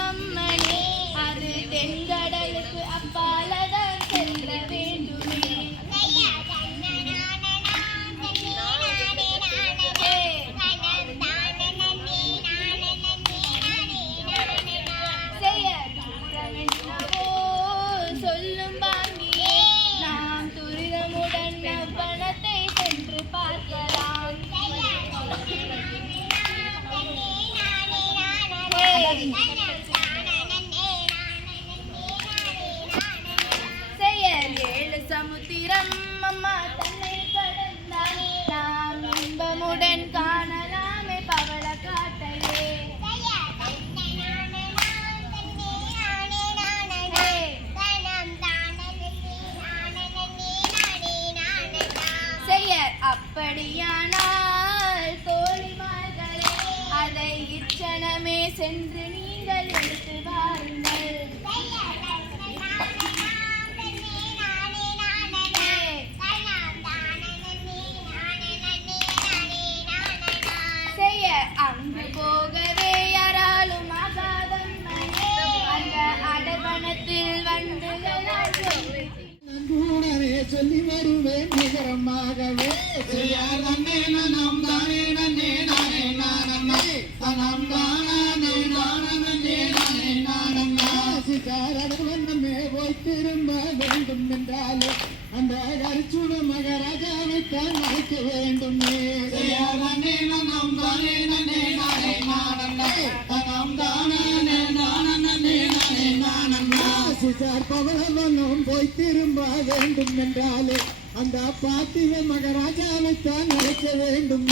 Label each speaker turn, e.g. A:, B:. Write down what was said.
A: அம்மனே அது தென்கடலுக்கு அப்பாலதான் செல்ல வேண்டுமே. சொல்லும் பாங்கியே. நாம் துரிதமுடன் பணத்தை சென்று பார்க்கலாம். செய்ய அப்படியானால் தோழிமார்களே அதை இச்சனமே சென்று நீங்கள் எடுத்து வாருங்கள். செய்ய அங்கு போகவே
B: நானே நானே சித்தாரவன் நம்மே போய் திரும்ப வேண்டும் என்றாலே அந்த கரிச்சுட மகராஜாவை தான் அழைக்க வேண்டும். நானே சிசார் போய் திரும்ப வேண்டும் என்றாலே அந்த பாத்திவ மகராஜாவைத்தான் அழைக்க வேண்டும்.